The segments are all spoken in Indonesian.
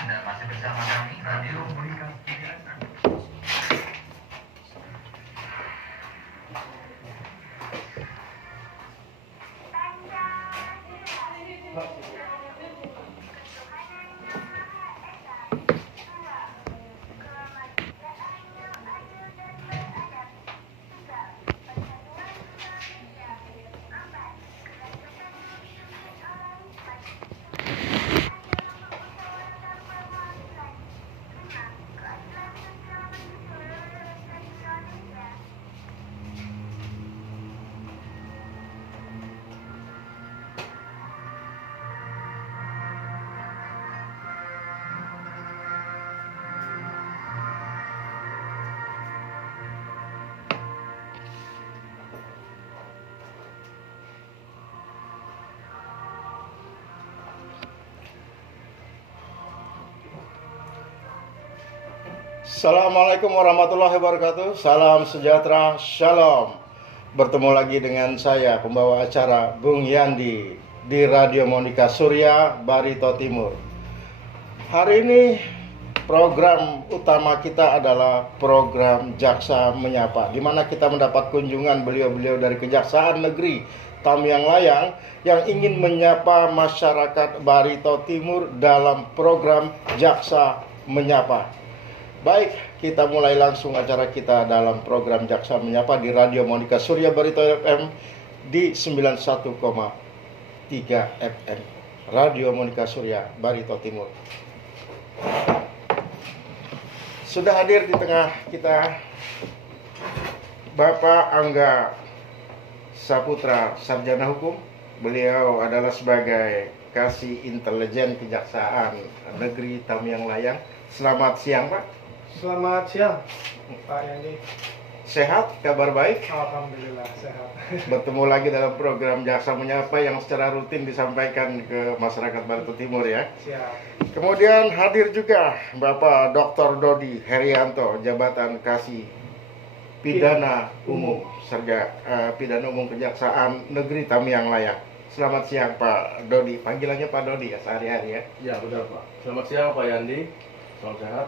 Anda masih bersama kami, Radio Monika. Assalamualaikum warahmatullahi wabarakatuh. Salam sejahtera, shalom. Bertemu lagi dengan saya, pembawa acara Bung Yandi di Radio Monika Surya, Barito Timur. Hari ini program utama kita adalah program Jaksa Menyapa, di mana kita mendapat kunjungan beliau-beliau dari Kejaksaan Negeri Tamiang Layang yang ingin menyapa masyarakat Barito Timur dalam program Jaksa Menyapa. Baik, kita mulai langsung acara kita dalam program Jaksa Menyapa di Radio Monika Surya Barito FM di 91,3 FM. Radio Monika Surya Barito Timur. Sudah hadir di tengah kita Bapak Angga Saputra, Sarjana Hukum. Beliau adalah sebagai Kasih Intelijen Kejaksaan Negeri Tamiang Layang. Selamat siang, Pak. Selamat siang, Pak Yandi. Sehat, kabar baik? Alhamdulillah sehat. Bertemu lagi dalam program Jaksa Menyapa yang secara rutin disampaikan ke masyarakat Barito Timur ya. Siap. Kemudian hadir juga Bapak Dr. Dodi Herianto, Jabatan Kasih Pidana Umum, Pidana Umum Kejaksaan Negeri Tamiang Layang. Selamat siang Pak Dodi. Panggilannya Pak Dodi ya sehari-hari ya? Ya benar Pak. Selamat siang Pak Yandi. Salam sehat.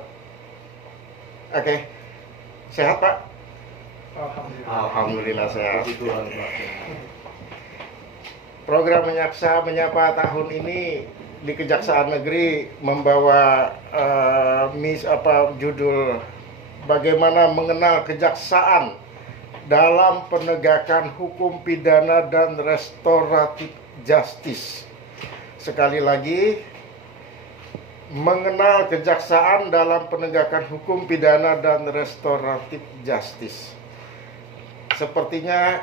Oke. Sehat Pak? Alhamdulillah. Alhamdulillah sehat. Puji Tuhan Pak. Program Jaksa Menyapa tahun ini di Kejaksaan Negeri membawa judul bagaimana mengenal kejaksaan dalam penegakan hukum pidana dan restoratif justice. Sekali lagi, mengenal kejaksaan dalam penegakan hukum pidana dan restoratif justice. Sepertinya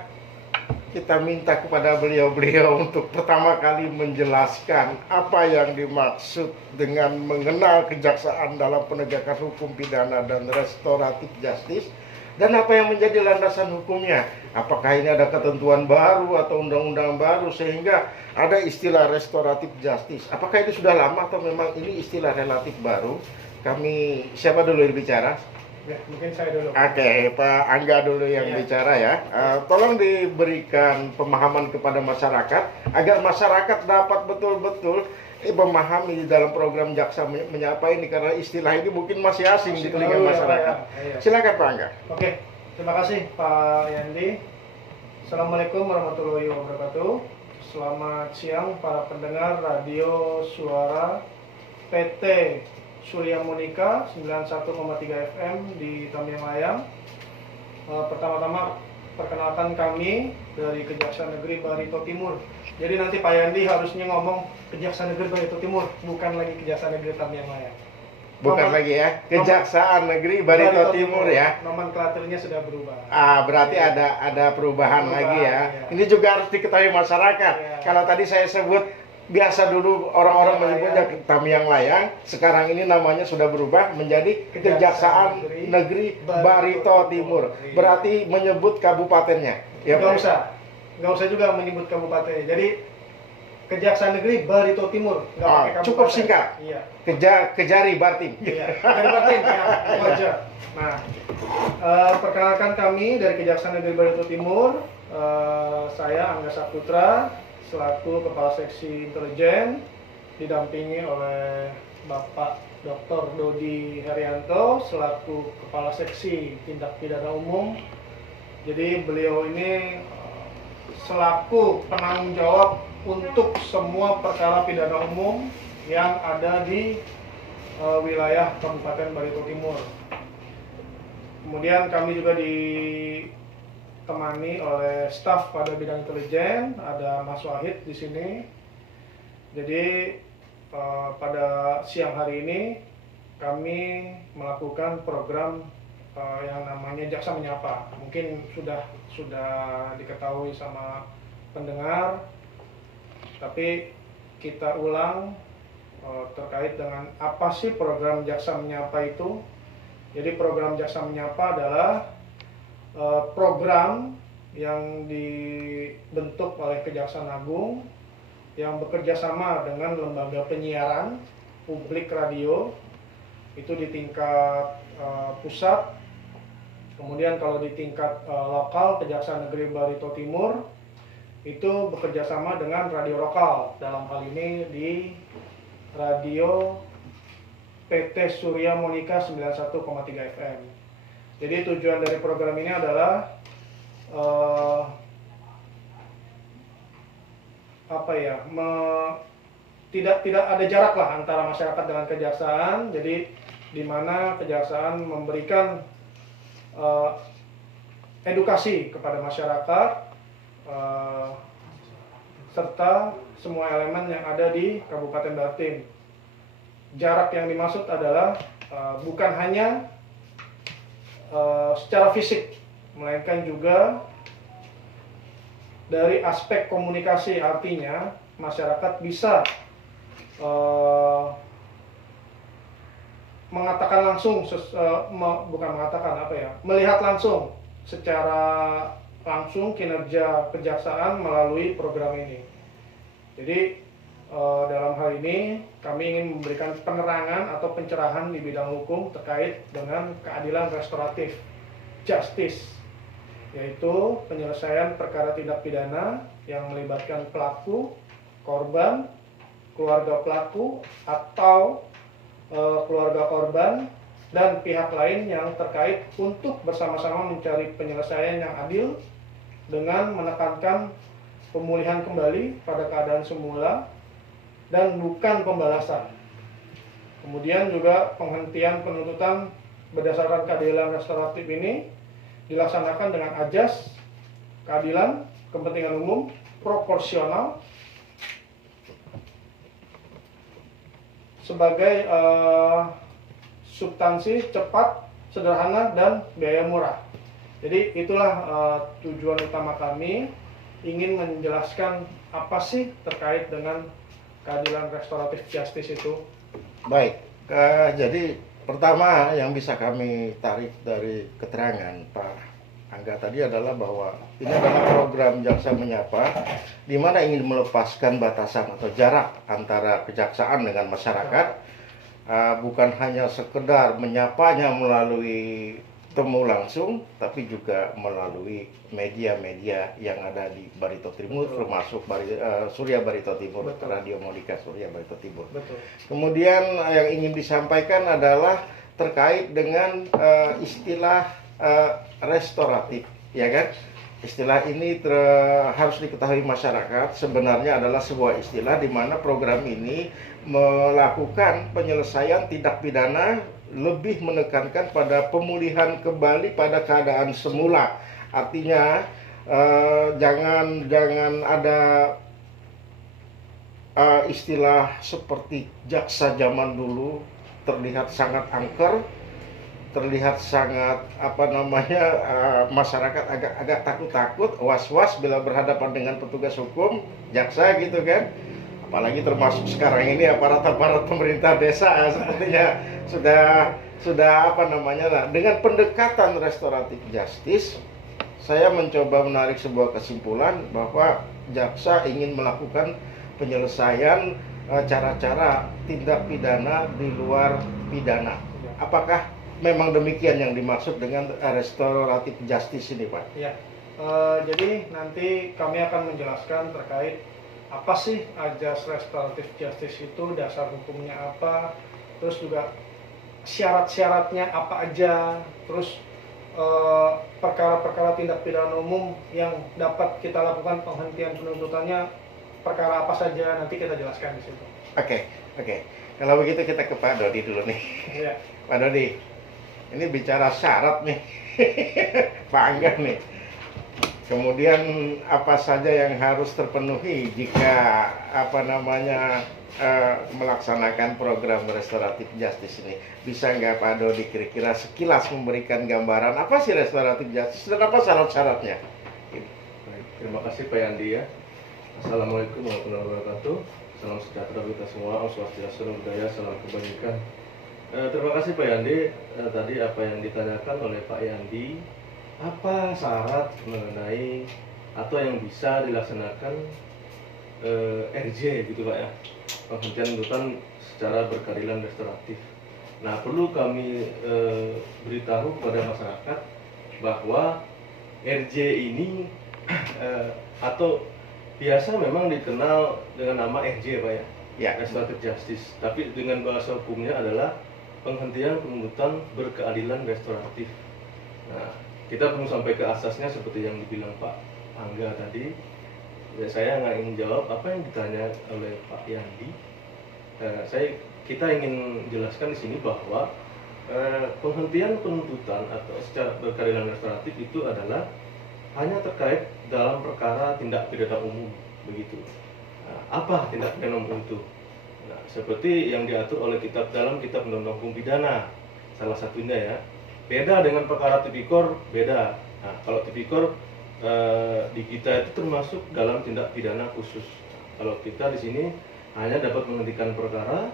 kita minta kepada beliau-beliau untuk pertama kali menjelaskan apa yang dimaksud dengan mengenal kejaksaan dalam penegakan hukum pidana dan restoratif justice, dan apa yang menjadi landasan hukumnya. Apakah ini ada ketentuan baru atau undang-undang baru sehingga ada istilah restoratif justice? Apakah ini sudah lama atau memang ini istilah relatif baru? Siapa dulu yang bicara? Ya, mungkin saya dulu. Oke, Pak Angga dulu yang bicara ya. Tolong diberikan pemahaman kepada masyarakat agar masyarakat dapat betul-betul memahami dalam program Jaksa Menyapa ini, karena istilah ini mungkin masih asing di telinga masyarakat. Silakan Pak Angga. Oke, terima kasih Pak Yandi. Assalamualaikum warahmatullahi wabarakatuh. Selamat siang para pendengar Radio Suara PT Surya Monika 91,3 FM di Tamiang Layang. Pertama-tama perkenalkan kami dari Kejaksaan Negeri Barito Timur. Jadi nanti Pak Yandi harusnya ngomong Kejaksaan Negeri Barito Timur, bukan lagi Kejaksaan Negeri Tamiang Layang. Bukan lagi ya, Kejaksaan Negeri Barito Timur ya. Nomenklaturnya sudah berubah. Berarti ada perubahan lagi ya. Iya. Ini juga harus diketahui masyarakat. Iya. Kalau tadi saya sebut biasa dulu orang-orang menyebutnya Tamiang Layang, sekarang ini namanya sudah berubah menjadi Kejaksaan Negeri Barito Timur. Berarti menyebut kabupatennya. Ya, nggak usah juga menyebut kabupaten. Jadi Kejaksaan Negeri Barito Timur, nggak pakai kabupaten. Cukup singkat. Iya. Kejari Bartim. Iya. Kejari Bartim. Ya, wajar. Nah, perkenalkan kami dari Kejaksaan Negeri Barito Timur. Saya Angga Saputra selaku Kepala Seksi Intelijen, didampingi oleh Bapak Dr. Dodi Herianto selaku Kepala Seksi Tindak Pidana Umum. Jadi beliau ini selaku penanggung jawab untuk semua perkara pidana umum yang ada di wilayah Kabupaten Barito Timur. Kemudian kami juga ditemani oleh staf pada bidang intelijen, ada Mas Wahid di sini. Jadi pada siang hari ini kami melakukan program yang namanya Jaksa Menyapa. Mungkin sudah diketahui sama pendengar, tapi kita ulang terkait dengan apa sih program Jaksa Menyapa itu. Jadi program Jaksa Menyapa adalah program yang dibentuk oleh Kejaksaan Agung yang bekerja sama dengan lembaga penyiaran publik radio itu di tingkat pusat. Kemudian kalau di tingkat lokal, Kejaksaan Negeri Barito Timur itu bekerja sama dengan radio lokal, dalam hal ini di radio PT Surya Monika 91,3 FM. Jadi tujuan dari program ini adalah tidak ada jarak lah antara masyarakat dengan kejaksaan. Jadi di mana kejaksaan memberikan edukasi kepada masyarakat serta semua elemen yang ada di Kabupaten Bartim. Jarak yang dimaksud adalah bukan hanya secara fisik, melainkan juga dari aspek komunikasi, artinya masyarakat bisa mengatakan langsung, melihat langsung secara langsung kinerja kejaksaan melalui program ini. Jadi dalam hal ini kami ingin memberikan penerangan atau pencerahan di bidang hukum terkait dengan keadilan restoratif, justice, yaitu penyelesaian perkara tindak pidana yang melibatkan pelaku, korban, keluarga pelaku atau keluarga korban dan pihak lain yang terkait untuk bersama-sama mencari penyelesaian yang adil dengan menekankan pemulihan kembali pada keadaan semula dan bukan pembalasan. Kemudian juga penghentian penuntutan berdasarkan keadilan restoratif ini dilaksanakan dengan ajas keadilan, kepentingan umum, proporsional, sebagai substansi, cepat, sederhana, dan biaya murah. Jadi itulah tujuan utama kami, ingin menjelaskan apa sih terkait dengan keadilan restoratif justice itu. Baik, jadi pertama yang bisa kami tarik dari keterangan Pak Angga tadi adalah bahwa ini adalah program Jaksa Menyapa, di mana ingin melepaskan batasan atau jarak antara kejaksaan dengan masyarakat, bukan hanya sekedar menyapanya melalui temu langsung, tapi juga melalui media-media yang ada di Barito Timur, termasuk Surya Barito Timur, Betul. Radio Monika Surya Barito Timur. Betul. Kemudian yang ingin disampaikan adalah terkait dengan istilah restoratif, ya kan? Istilah ini harus diketahui masyarakat, sebenarnya adalah sebuah istilah di mana program ini melakukan penyelesaian tindak pidana, lebih menekankan pada pemulihan kembali pada keadaan semula. Artinya jangan ada istilah seperti jaksa zaman dulu terlihat sangat angker, terlihat sangat masyarakat agak takut-takut, was-was bila berhadapan dengan petugas hukum, jaksa gitu kan. Apalagi termasuk sekarang ini aparat-aparat pemerintah desa sepertinya sudah dengan pendekatan restoratif justice, saya mencoba menarik sebuah kesimpulan bahwa jaksa ingin melakukan penyelesaian cara-cara tindak pidana di luar pidana. Apakah memang demikian yang dimaksud dengan restoratif justice ini, Pak? Ya, jadi nanti kami akan menjelaskan terkait apa sih ajas restoratif justice itu, dasar hukumnya apa, terus juga syarat-syaratnya apa aja, terus perkara-perkara tindak pidana umum yang dapat kita lakukan penghentian penuntutannya, perkara apa saja nanti kita jelaskan di situ. Oke. Kalau begitu kita ke Pak Dodi dulu nih. Ya. Pak Dodi, ini bicara syarat nih. Pak Angga nih. Kemudian apa saja yang harus terpenuhi jika melaksanakan program restoratif justice ini? Bisa nggak Pak Dodi kira-kira sekilas memberikan gambaran apa sih restoratif justice dan apa syarat-syaratnya? Baik, terima kasih Pak Yandi ya. Assalamualaikum warahmatullahi wabarakatuh. Salam sejahtera kita semua. Om Swastiastu, Namo Buddhaya, salam kebajikan. Terima kasih Pak Yandi. Tadi apa yang ditanyakan oleh Pak Yandi, apa syarat mengenai atau yang bisa dilaksanakan RJ gitu Pak ya, penghentian tuntutan secara berkeadilan restoratif. Nah, perlu kami beritahu kepada masyarakat bahwa RJ ini atau biasa memang dikenal dengan nama RJ Pak ya, Ya. Restoratif Justice. Tapi dengan bahasa hukumnya adalah penghentian penuntutan berkeadilan restoratif. Nah, kita belum sampai ke asasnya seperti yang dibilang Pak Angga tadi. Ya, saya nggak ingin jawab apa yang ditanya oleh Pak Yandi. Kita ingin jelaskan di sini bahwa penghentian penuntutan atau secara berkeadilan restoratif itu adalah hanya terkait dalam perkara tindak pidana umum begitu. Nah, apa tindak pidana umum itu? Nah, seperti yang diatur oleh dalam kitab undang-undang hukum pidana, salah satunya ya. Beda dengan perkara tipikor, beda. Nah, kalau tipikor di kita itu termasuk dalam tindak pidana khusus. Kalau kita di sini hanya dapat menghentikan perkara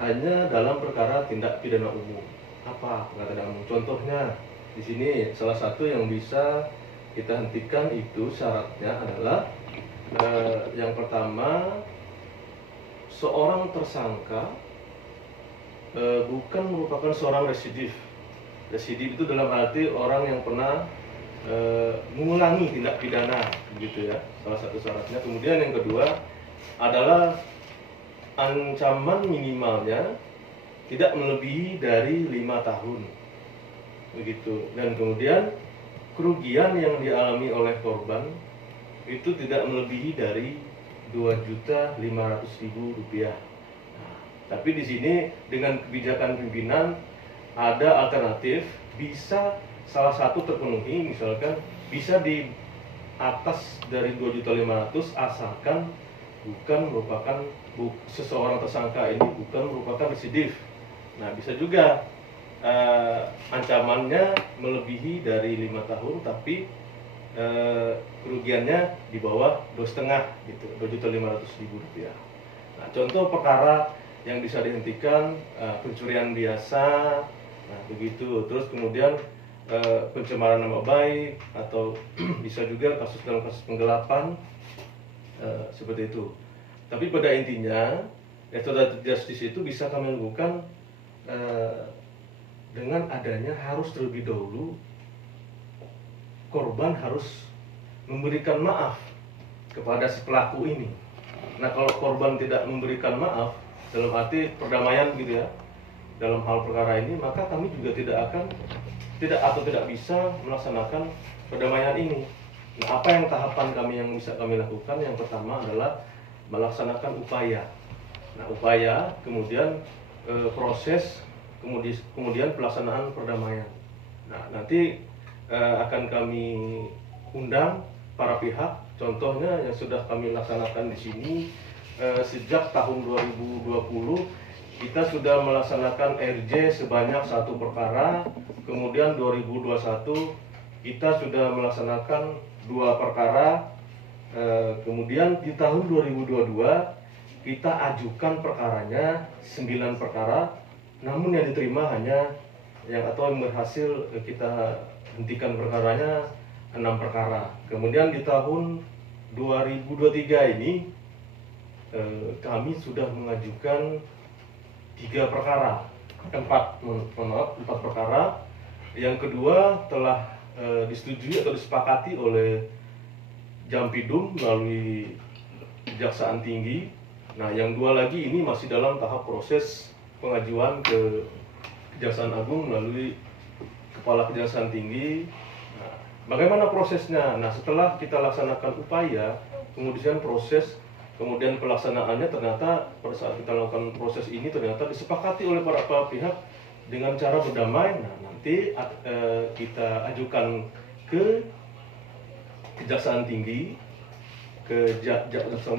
hanya dalam perkara tindak pidana umum. Apa perkara tindak umum? Contohnya di sini salah satu yang bisa kita hentikan itu syaratnya adalah yang pertama, seorang tersangka bukan merupakan seorang residif. Residif itu dalam arti orang yang pernah mengulangi tindak pidana, begitu ya. Salah satu syaratnya. Kemudian yang kedua adalah ancaman minimalnya tidak melebihi dari 5 tahun, begitu. Dan kemudian kerugian yang dialami oleh korban itu tidak melebihi dari Rp2.500.000. Nah, tapi di sini dengan kebijakan pimpinan ada alternatif, bisa salah satu terpenuhi, misalkan bisa di atas dari 2.500.000 asalkan bukan merupakan seseorang tersangka ini bukan merupakan residif. Nah, bisa juga ancamannya melebihi dari 5 tahun tapi kerugiannya di bawah 2,5 gitu, Rp2.500.000. Nah, contoh perkara yang bisa dihentikan pencurian biasa, nah begitu. Terus kemudian pencemaran nama baik atau bisa juga dalam kasus penggelapan seperti itu. Tapi pada intinya restoratif justice itu bisa kami lakukan dengan adanya harus terlebih dahulu korban harus memberikan maaf kepada si pelaku ini. Nah, kalau korban tidak memberikan maaf dalam arti perdamaian gitu ya dalam hal perkara ini, maka kami juga tidak bisa melaksanakan perdamaian ini. Nah, apa yang tahapan kami yang bisa kami lakukan? Yang pertama adalah melaksanakan upaya. Nah, upaya kemudian proses kemudian pelaksanaan perdamaian. Nah, nanti akan kami undang para pihak. Contohnya yang sudah kami laksanakan di sini sejak tahun 2020 kita sudah melaksanakan RJ sebanyak 1 perkara. Kemudian 2021 kita sudah melaksanakan 2 perkara. Kemudian di tahun 2022 kita ajukan perkaranya 9 perkara. Namun yang diterima hanya yang berhasil kita hentikan perkaranya 6 perkara. Kemudian di tahun 2023 ini kami sudah mengajukan 3 perkara, 4 perkara. Yang kedua telah disetujui atau disepakati oleh Jampidum melalui Kejaksaan Tinggi. Nah, yang 2 lagi ini masih dalam tahap proses pengajuan ke Kejaksaan Agung melalui Kepala Kejaksaan Tinggi. Nah, bagaimana prosesnya? Nah, setelah kita laksanakan upaya, kemudian kemudian pelaksanaannya ternyata pada saat kita lakukan proses ini ternyata disepakati oleh para pihak dengan cara berdamai. Nah, nanti kita ajukan ke Kejaksaan Tinggi, ke Jaksa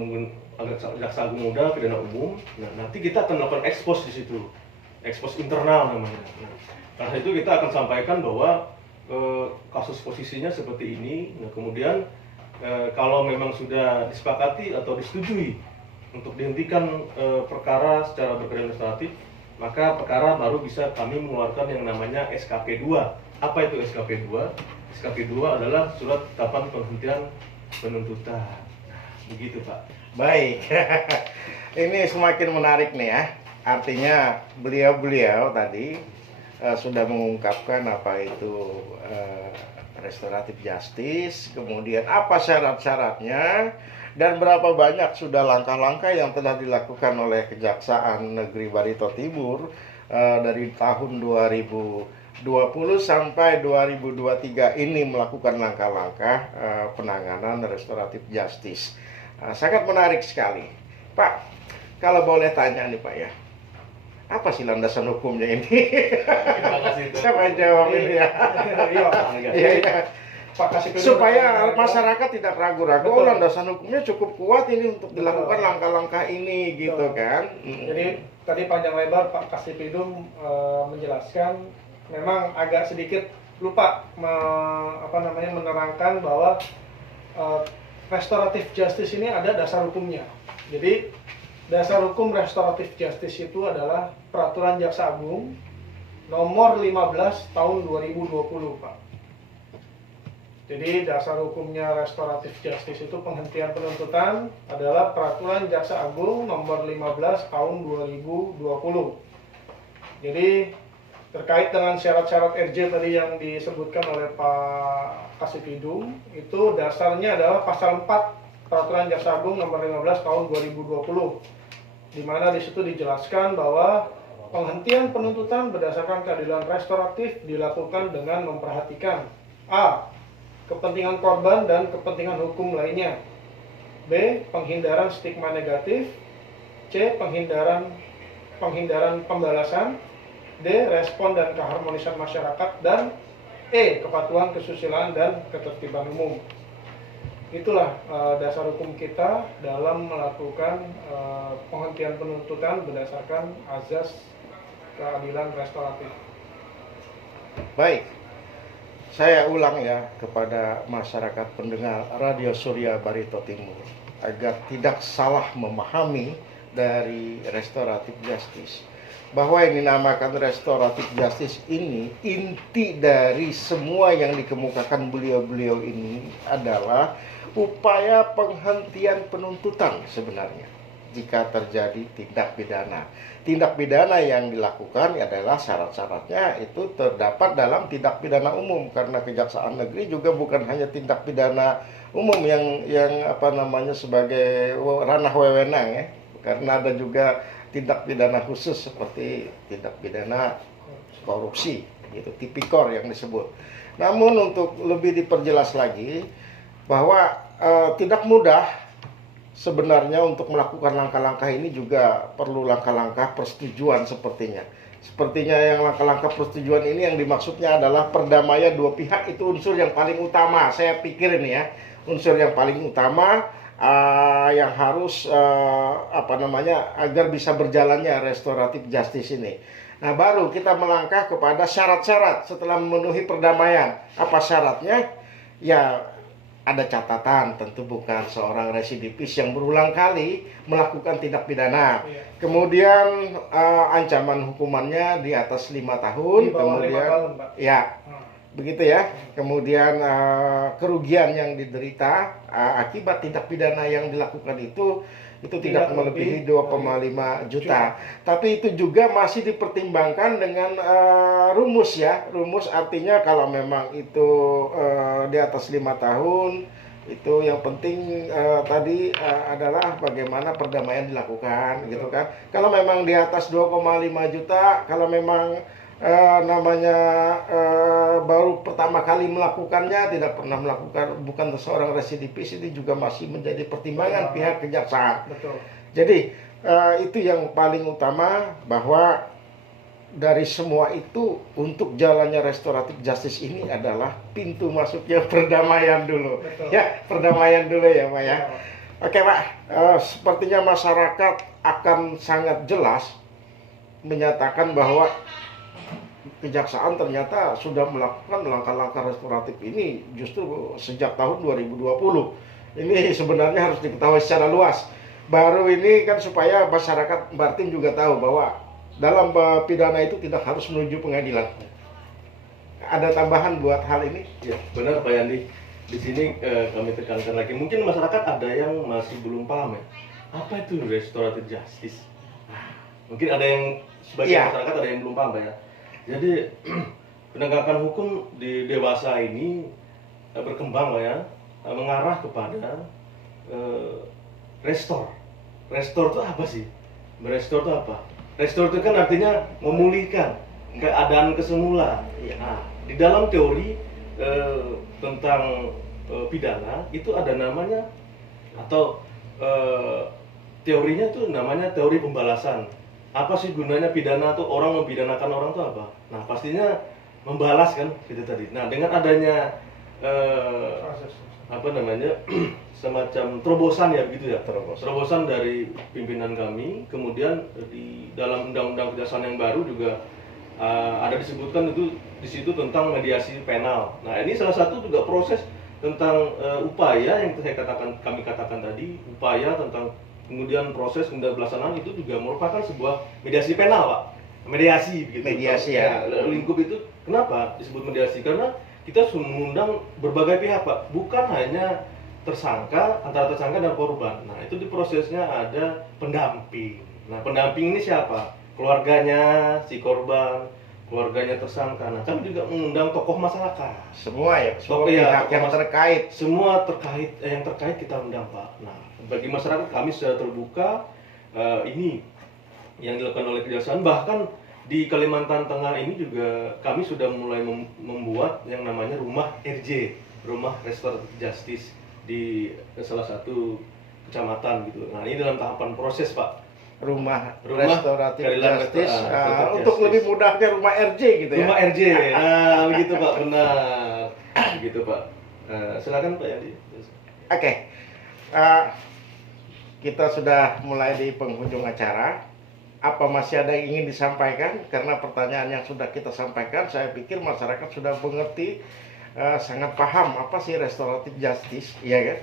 Agung Muda Pidana Umum. Nah, nanti kita akan melakukan ekspos di situ, ekspos internal namanya. Nah, karena itu kita akan sampaikan bahwa kasus posisinya seperti ini. Nah, kemudian kalau memang sudah disepakati atau disetujui untuk dihentikan perkara secara berkeadilan administratif, maka perkara baru bisa kami mengeluarkan yang namanya SKP 2. Apa itu SKP 2? SKP 2 adalah surat ketetapan penghentian penuntutan. Nah, begitu Pak. Baik, ini semakin menarik nih ya. Artinya beliau-beliau tadi sudah mengungkapkan apa itu restoratif justice, kemudian apa syarat-syaratnya, dan berapa banyak sudah langkah-langkah yang telah dilakukan oleh Kejaksaan Negeri Barito Timur dari tahun 2020 sampai 2023 ini melakukan langkah-langkah penanganan restoratif justice. Sangat menarik sekali. Pak, kalau boleh tanya nih Pak ya, apa sih landasan hukumnya ini? Terima kasih. Siapa yang jawab ini ya? Iya. Pak kasih Supaya masyarakat tidak ragu-ragu, oh, Betul. landasan hukumnya cukup kuat ini untuk dilakukan Betul. langkah-langkah ini gitu Betul. kan. Jadi tadi panjang lebar Pak Kasipidum menjelaskan, memang agak sedikit lupa menerangkan bahwa restoratif justice ini ada dasar hukumnya. Jadi dasar hukum restoratif justice itu adalah Peraturan Jaksa Agung nomor 15 tahun 2020, Pak. Jadi dasar hukumnya restoratif justice itu penghentian penuntutan adalah Peraturan Jaksa Agung nomor 15 tahun 2020. Jadi terkait dengan syarat-syarat RJ tadi yang disebutkan oleh Pak Kasipidum, itu dasarnya adalah pasal 4 Peraturan Jaksa Agung nomor 15 tahun 2020, di mana di situ dijelaskan bahwa penghentian penuntutan berdasarkan keadilan restoratif dilakukan dengan memperhatikan A. Kepentingan korban dan kepentingan hukum lainnya, B. Penghindaran stigma negatif, C. Penghindaran pembalasan, D. Respon dan keharmonisan masyarakat, dan E. Kepatuhan kesusilaan dan ketertiban umum. Itulah dasar hukum kita dalam melakukan penghentian penuntutan berdasarkan azas keadilan restoratif. Baik, saya ulang ya kepada masyarakat pendengar Radio Surya Barito Timur agar tidak salah memahami dari restoratif justice. Bahwa yang dinamakan restoratif justice ini, inti dari semua yang dikemukakan beliau-beliau ini adalah upaya penghentian penuntutan sebenarnya jika terjadi tindak pidana. Tindak pidana yang dilakukan adalah syarat-syaratnya itu terdapat dalam tindak pidana umum, karena Kejaksaan Negeri juga bukan hanya tindak pidana umum yang sebagai ranah wewenang ya, karena ada juga tindak pidana khusus seperti tindak pidana korupsi gitu, tipikor yang disebut. Namun untuk lebih diperjelas lagi bahwa tidak mudah sebenarnya untuk melakukan langkah-langkah ini, juga perlu langkah-langkah persetujuan sepertinya. Sepertinya yang langkah-langkah persetujuan ini yang dimaksudnya adalah perdamaian dua pihak, itu unsur yang paling utama. Saya pikir ini ya, unsur yang paling utama yang harus agar bisa berjalannya restoratif justice ini. Nah, baru kita melangkah kepada syarat-syarat setelah memenuhi perdamaian. Apa syaratnya? Ya, ada catatan, tentu bukan seorang residivis yang berulang kali melakukan tindak pidana. Kemudian ancaman hukumannya di atas 5 tahun. Di bawah 5 kemudian tahun, Pak. Ya, begitu ya. Kemudian kerugian yang diderita akibat tindak pidana yang dilakukan itu tidak melebihi 2,5 juta. Tapi itu juga masih dipertimbangkan dengan rumus ya. Rumus artinya kalau memang itu di atas 5 tahun, Itu yang penting tadi adalah bagaimana perdamaian dilakukan gitu kan. Kalau memang di atas 2,5 juta, kalau memang namanya baru pertama kali melakukannya, tidak pernah melakukan, bukan seorang residivis, ini juga masih menjadi pertimbangan pihak kejaksaan. Betul. Jadi itu yang paling utama, bahwa dari semua itu untuk jalannya restoratif justice ini adalah pintu masuknya perdamaian dulu. Betul. Ya, perdamaian dulu ya Pak ya. Oke Pak, sepertinya masyarakat akan sangat jelas menyatakan bahwa kejaksaan ternyata sudah melakukan langkah-langkah restoratif ini justru sejak tahun 2020. Ini sebenarnya harus diketahui secara luas. Baru ini kan supaya masyarakat Bartim juga tahu bahwa dalam pidana itu tidak harus menuju pengadilan. Ada tambahan buat hal ini? Ya, benar Pak Yandi. Di sini kami tekankan lagi. Mungkin masyarakat ada yang masih belum paham ya. Apa itu restoratif justice? Mungkin ada yang sebagian masyarakat ada yang belum paham Pak ya. Jadi penegakan hukum di dewasa ini berkembang Pak ya, mengarah kepada restore. Restore itu apa sih? Restore itu apa? Restore itu kan artinya memulihkan keadaan kesemula. Nah, di dalam teori tentang pidana itu ada namanya, atau teorinya itu namanya teori pembalasan. Apa sih gunanya pidana tuh? Orang mempidanakan orang tuh apa? Nah, pastinya membalas kan, gitu tadi. Nah, dengan adanya apa namanya semacam terobosan ya begitu ya, terobosan dari pimpinan kami, kemudian di dalam undang-undang kejaksaan yang baru juga ada disebutkan itu di situ tentang mediasi penal. Nah, ini salah satu juga proses tentang upaya yang kami katakan tadi, upaya tentang kemudian proses kemudian pelaksanaan itu juga merupakan sebuah mediasi penal Pak, mediasi begitu. Mediasi ya. Lingkup itu kenapa disebut mediasi? Karena kita sudah mengundang berbagai pihak Pak, bukan hanya tersangka, antara tersangka dan korban. Nah, itu di prosesnya ada pendamping. Nah, pendamping ini siapa? Keluarganya si korban, keluarganya tersangka. Nah, kami juga mengundang tokoh masyarakat. Semua ya, semua Tokoh, ya, pihak tokoh yang terkait. Semua terkait yang terkait kita undang Pak. Nah, bagi masyarakat kami sudah terbuka. Ini yang dilakukan oleh kejaksaan, bahkan di Kalimantan Tengah ini juga kami sudah mulai membuat yang namanya rumah RJ, rumah restoratif justice, di salah satu kecamatan gitu. Nah, ini dalam tahapan proses Pak. Rumah restoratif justice, restoratif untuk justice. lebih mudahnya rumah RJ gitu ya. Rumah RJ, nah begitu Pak, benar, begitu Pak. Silakan Pak Yadi. Oke, kita sudah mulai di penghujung acara. Apa masih ada yang ingin disampaikan? Karena pertanyaan yang sudah kita sampaikan, saya pikir masyarakat sudah mengerti, sangat paham apa sih restoratif justice, iya kan?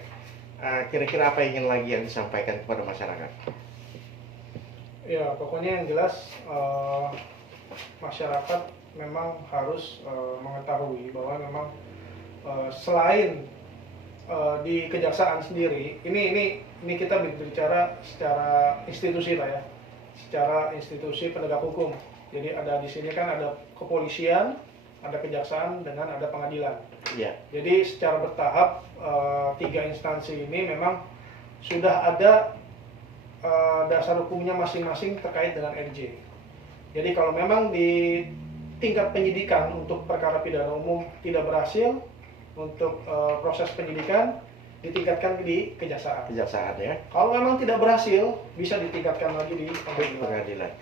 Kira-kira apa yang ingin lagi yang disampaikan kepada masyarakat? Ya, pokoknya yang jelas masyarakat memang harus mengetahui bahwa memang selain di kejaksaan sendiri, ini kita berbicara secara institusi Pak ya, secara institusi penegak hukum. Jadi ada di sini kan ada kepolisian, ada kejaksaan, dengan ada pengadilan. Iya. Jadi secara bertahap 3 instansi ini memang sudah ada dasar hukumnya masing-masing terkait dengan RJ. Jadi kalau memang di tingkat penyidikan untuk perkara pidana umum tidak berhasil untuk proses penyidikan, ditingkatkan di kejaksaan. Kejaksaan ya. Kalau memang tidak berhasil, bisa ditingkatkan lagi di Pengadilan.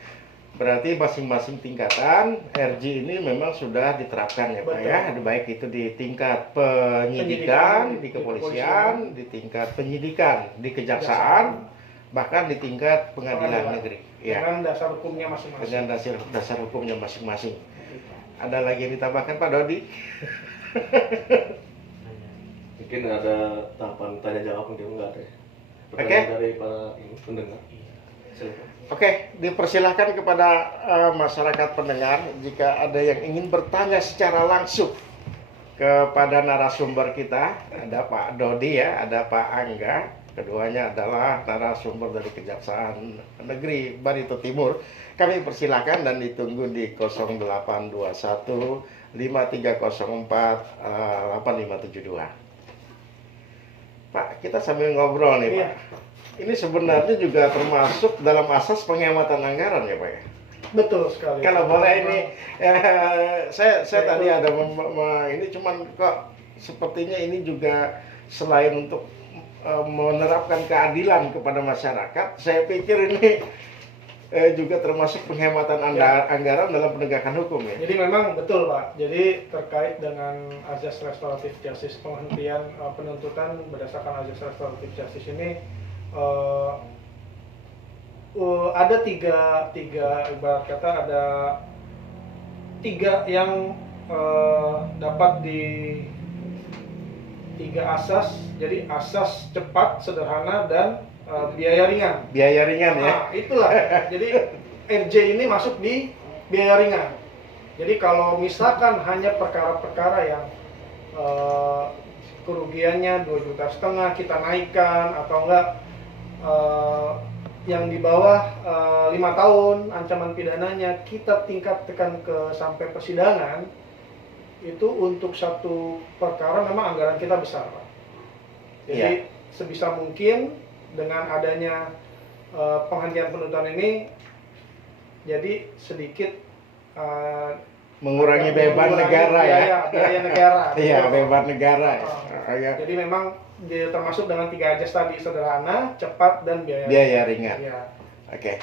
Berarti masing-masing tingkatan RJ ini memang sudah diterapkan ya Pak ya. Baik itu di tingkat penyidikan, di kepolisian, di tingkat penyidikan, di kejaksaan, bahkan di tingkat pengadilan negeri. Ya. Dengan dasar hukumnya masing-masing. Dengan dasar hukumnya masing-masing. Ada lagi yang ditambahkan Pak Dodi? Mungkin ada tahapan tanya jawab, mungkin enggak ada ya. Oke. Pertanyaan dari para pendengar. Silakan. Oke, dipersilahkan kepada masyarakat pendengar jika ada yang ingin bertanya secara langsung kepada narasumber kita. Ada Pak Dodi ya, ada Pak Angga. Keduanya adalah narasumber dari Kejaksaan Negeri Barito Timur. Kami persilahkan dan ditunggu di 0821 5304 8572. Pak, kita sambil ngobrol nih, Iya. Pak. Ini sebenarnya juga termasuk dalam asas penghematan anggaran ya, Pak ya? Betul sekali. Kalau boleh ini, saya tadi ada ini cuman kok sepertinya ini juga selain untuk menerapkan keadilan kepada masyarakat, saya pikir ini juga termasuk penghematan anggaran dalam penegakan hukum ya. Jadi memang betul Pak. Jadi terkait dengan azas restoratif justice, penghentian penuntutan berdasarkan azas restoratif justice ini ada tiga ibarat kata ada tiga yang dapat di tiga asas. Jadi asas cepat, sederhana, dan biaya ringan. Biaya ringan ya. Nah, itulah. Jadi RJ ini masuk di biaya ringan. Jadi kalau misalkan hanya perkara-perkara yang kerugiannya 2,5 juta kita naikkan, atau enggak yang di bawah 5 tahun ancaman pidananya kita tingkatkan ke sampai persidangan, itu untuk satu perkara memang anggaran kita besar, Pak. Jadi sebisa mungkin dengan adanya penghentian penuntutan ini, jadi sedikit mengurangi beban negara biaya negara. Iya, beban negara. Jadi memang termasuk dengan 3 ajas tadi, sederhana, cepat, dan biaya ringan. Ya. Oke,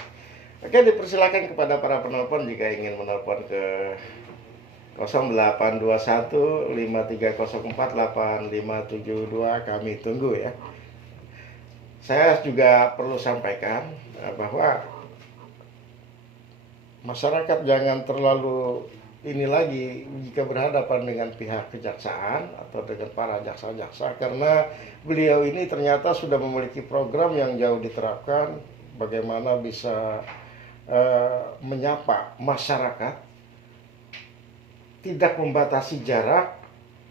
dipersilakan kepada para penelpon jika ingin menelpon ke 0821 5304 8572, kami tunggu ya. Saya juga perlu sampaikan bahwa masyarakat jangan terlalu ini lagi jika berhadapan dengan pihak kejaksaan atau dengan para jaksa-jaksa, karena beliau ini ternyata sudah memiliki program yang jauh diterapkan bagaimana bisa menyapa masyarakat, tidak membatasi jarak,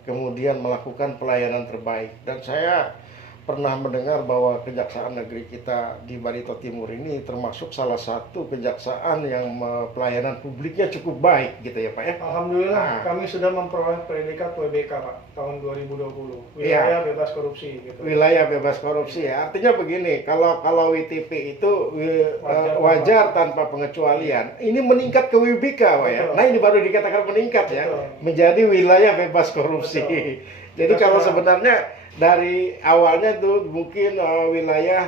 kemudian melakukan pelayanan terbaik. Dan saya pernah mendengar bahwa Kejaksaan Negeri kita di Barito Timur ini termasuk salah satu kejaksaan yang pelayanan publiknya cukup baik gitu ya Pak ya. Alhamdulillah kami sudah memperoleh predikat WBK Pak tahun 2020, wilayah bebas korupsi gitu. Wilayah bebas korupsi ya. Artinya begini, kalau WTP itu wajar tanpa pengecualian. Ini meningkat ke WBK Pak ya. Nah, ini baru dikatakan meningkat ya, menjadi wilayah bebas korupsi. Jadi kalau sebenarnya dari awalnya itu mungkin wilayah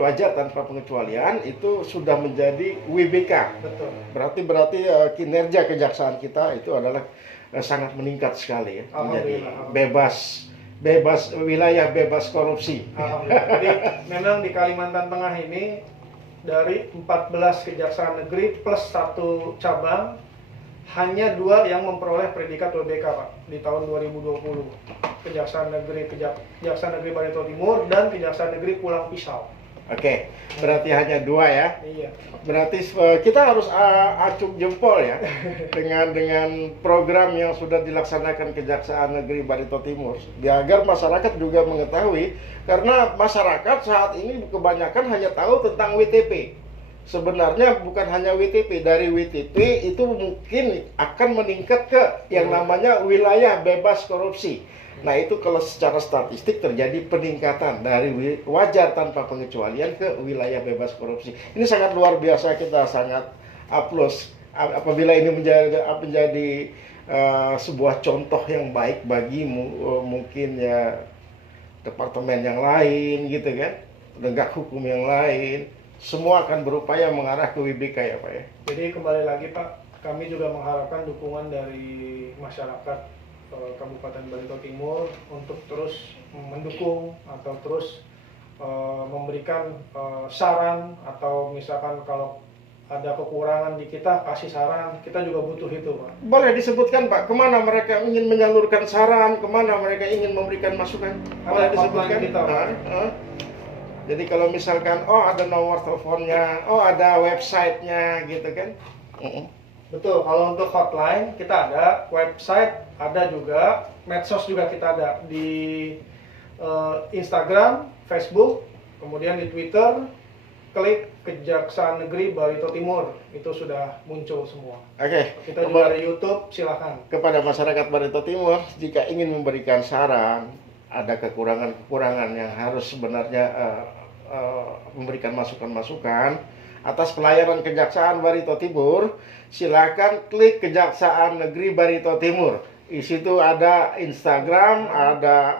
wajar tanpa pengecualian itu sudah menjadi WBK. Betul. Berarti kinerja kejaksaan kita itu adalah sangat meningkat sekali ya, menjadi bebas wilayah bebas korupsi. Jadi memang di Kalimantan Tengah ini dari 14 kejaksaan negeri plus 1 cabang, hanya 2 yang memperoleh predikat WBK Pak di tahun 2020. Kejaksaan Negeri Barito Timur dan Kejaksaan Negeri Pulang Pisau. Oke, berarti hanya 2 ya. Iya. Berarti kita harus acung jempol ya dengan program yang sudah dilaksanakan Kejaksaan Negeri Barito Timur, agar masyarakat juga mengetahui, karena masyarakat saat ini kebanyakan hanya tahu tentang WTP. Sebenarnya bukan hanya WTP, dari WTP itu mungkin akan meningkat ke yang namanya wilayah bebas korupsi. Nah, itu kalau secara statistik terjadi peningkatan dari wajar tanpa pengecualian ke wilayah bebas korupsi. Ini sangat luar biasa, kita sangat aplaus apabila ini menjadi sebuah contoh yang baik bagi mungkin ya departemen yang lain gitu kan, penegak hukum yang lain. Semua akan berupaya mengarah ke WBK ya Pak ya. Jadi kembali lagi Pak, kami juga mengharapkan dukungan dari masyarakat Kabupaten Barito Timur untuk terus mendukung atau terus memberikan saran, atau misalkan kalau ada kekurangan di kita kasih saran, kita juga butuh itu Pak. Boleh disebutkan Pak, kemana mereka ingin menyalurkan saran, kemana mereka ingin memberikan masukan? Boleh disebutkan kita, Pak. Jadi kalau misalkan ada nomor teleponnya, ada websitenya gitu kan. Betul, kalau untuk hotline kita ada, website ada juga, medsos juga kita ada di Instagram, Facebook, kemudian di Twitter, klik Kejaksaan Negeri Barito Timur, itu sudah muncul semua. Oke. Kita juga ada YouTube, silakan. Kepada masyarakat Barito Timur, jika ingin memberikan saran, ada kekurangan-kekurangan yang harus sebenarnya memberikan masukan-masukan atas pelayanan Kejaksaan Barito Timur, silakan klik Kejaksaan Negeri Barito Timur. Di situ ada Instagram, ada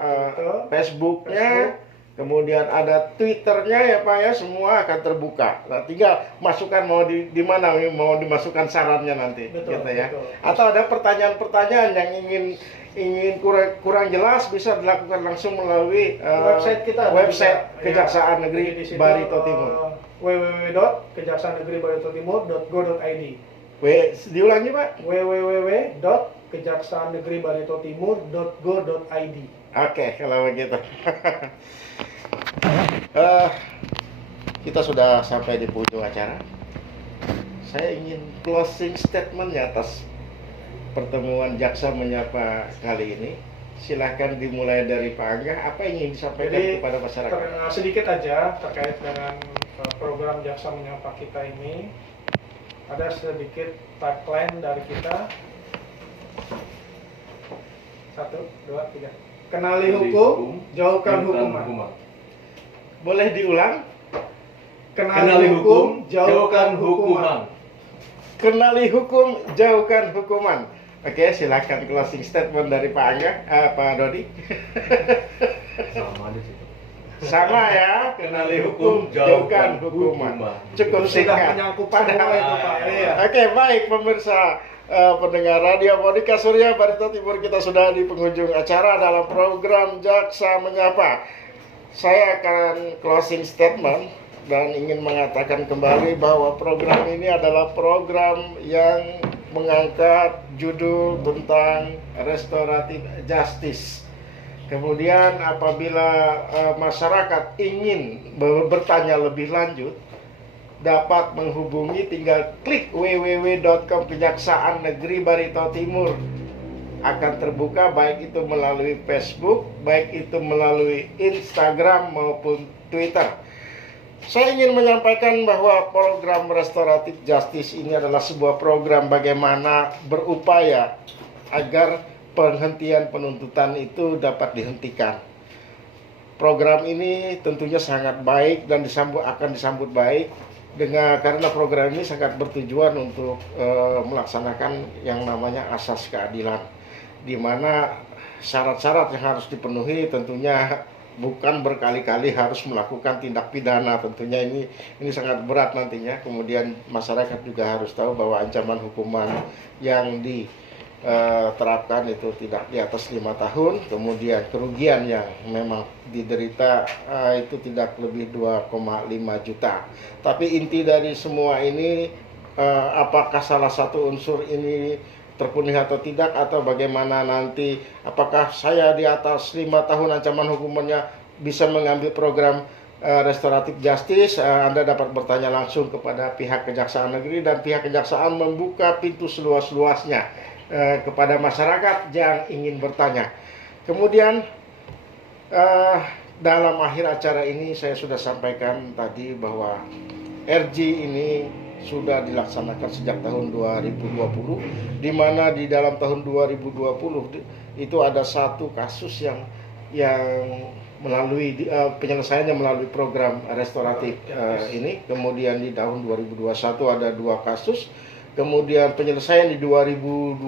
Facebooknya, kemudian ada Twitternya ya Pak ya, semua akan terbuka. Nah, tinggal masukkan mau di mana mau dimasukkan sarannya nanti, Betul, gitu ya. betul. Atau ada pertanyaan-pertanyaan yang ingin kurang jelas bisa dilakukan langsung melalui Website kita ada website juga, Kejaksaan ya. Negeri Jadi di situ, Barito Timur. www.kejaksaannegeribaritotimur.go.id. Diulangi Pak. www.kejaksaannegeribaritotimur.go.id. Oke, kalau begitu. Kita sudah sampai di penghujung acara. Saya ingin closing statementnya atas pertemuan Jaksa Menyapa kali ini. Silakan dimulai dari Pak Angga. Apa yang ingin disampaikan Jadi, kepada masyarakat? sedikit aja terkait dengan program Jaksa Menyapa kita ini. Ada sedikit tagline dari kita. 1, 2, 3. Kenali hukum, jauhkan hukuman. Boleh diulang? Kenali hukum, jauhkan hukuman. Kenali hukum, jauhkan hukuman. Oke, silakan closing statement dari Pak Angga, Pak Dodi. Sama di situ. Sama ya, kenali hukum, jauhkan hukuman. Cukup Sudah singkat. menyangkut semua itu Pak. Iya. Oke, baik pemirsa pendengar Radio Monika Surya Barito Timur, kita sudah di penghujung acara dalam program Jaksa Menyapa. Saya akan closing statement dan ingin mengatakan kembali bahwa program ini adalah program yang mengangkat judul tentang restoratif justice. Kemudian apabila masyarakat ingin bertanya lebih lanjut, dapat menghubungi, tinggal klik www.com Kejaksaan Negeri Barito Timur. Akan terbuka baik itu melalui Facebook, baik itu melalui Instagram maupun Twitter. Saya ingin menyampaikan bahwa program restoratif justice ini adalah sebuah program bagaimana berupaya agar penghentian penuntutan itu dapat dihentikan. Program ini tentunya sangat baik dan akan disambut baik karena program ini sangat bertujuan untuk melaksanakan yang namanya asas keadilan, di mana syarat-syarat yang harus dipenuhi tentunya bukan berkali-kali harus melakukan tindak pidana. Tentunya ini sangat berat nantinya. Kemudian masyarakat juga harus tahu bahwa ancaman hukuman yang diterapkan itu tidak di atas 5 tahun. Kemudian kerugian yang memang diderita itu tidak lebih 2,5 juta. Tapi inti dari semua ini, apakah salah satu unsur ini terpenuhi atau tidak, atau bagaimana nanti, apakah saya di atas 5 tahun ancaman hukumannya bisa mengambil program restoratif justice. Anda dapat bertanya langsung kepada pihak Kejaksaan Negeri, dan pihak Kejaksaan membuka pintu seluas-luasnya kepada masyarakat yang ingin bertanya. Kemudian dalam akhir acara ini saya sudah sampaikan tadi bahwa RG ini sudah dilaksanakan sejak tahun 2020, di mana di dalam tahun 2020 itu ada satu kasus yang melalui penyelesaiannya melalui program restoratif ini. Kemudian di tahun 2021 ada 2 kasus. Kemudian penyelesaian di 2022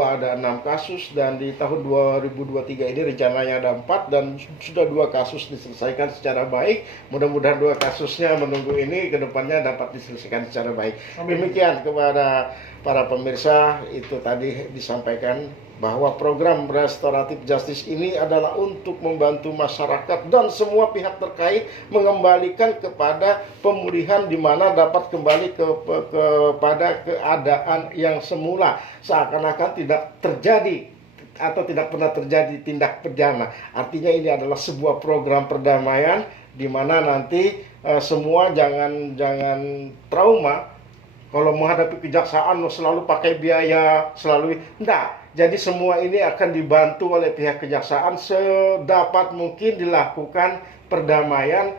ada 6 kasus, dan di tahun 2023 ini rencananya ada 4, dan sudah 2 kasus diselesaikan secara baik. Mudah-mudahan 2 kasusnya menunggu ini kedepannya dapat diselesaikan secara baik. Demikian kepada para pemirsa, itu tadi disampaikan bahwa program restoratif justice ini adalah untuk membantu masyarakat dan semua pihak terkait mengembalikan kepada pemulihan, di mana dapat kembali kepada keadaan yang semula, seakan-akan tidak terjadi atau tidak pernah terjadi tindak pidana. Artinya ini adalah sebuah program perdamaian, di mana nanti semua jangan trauma kalau menghadapi kejaksaan selalu pakai biaya, selalu enggak. Jadi semua ini akan dibantu oleh pihak kejaksaan, sedapat mungkin dilakukan perdamaian.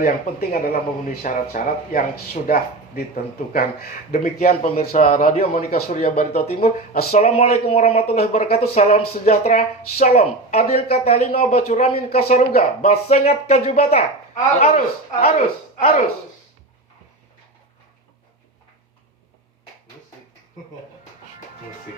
Yang penting adalah memenuhi syarat-syarat yang sudah ditentukan. Demikian pemirsa Radio Monika Surya Barito Timur. Assalamualaikum warahmatullahi wabarakatuh. Salam sejahtera. Shalom. Adil Katalino Bacuramin Kasaruga. Basengat Kajubata. Arus, arus, arus. Musik. Musik.